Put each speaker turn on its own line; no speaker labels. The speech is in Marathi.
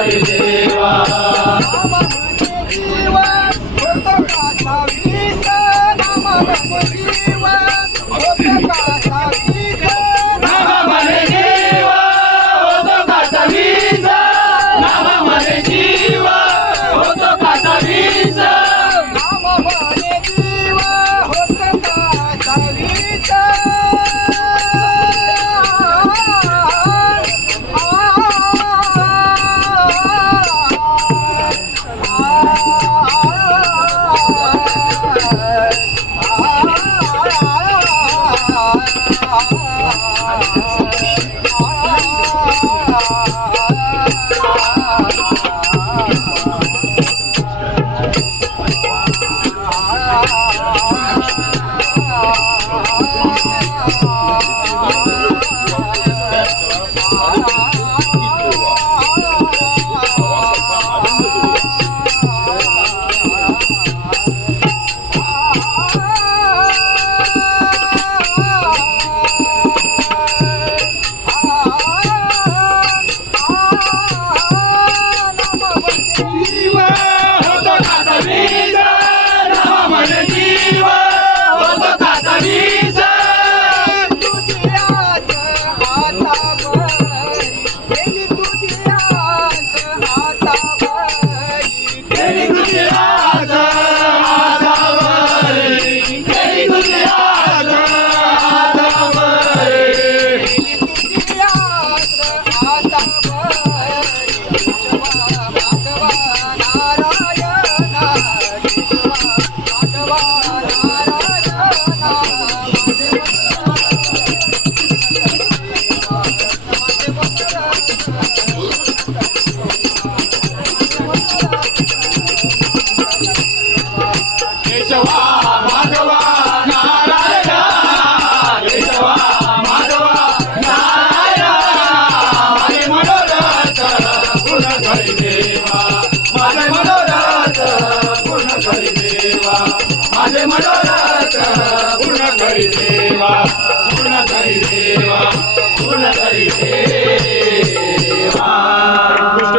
Friday. करी देवा माझे पूर्ण करी देवा माझे करी देवा पूर्ण करी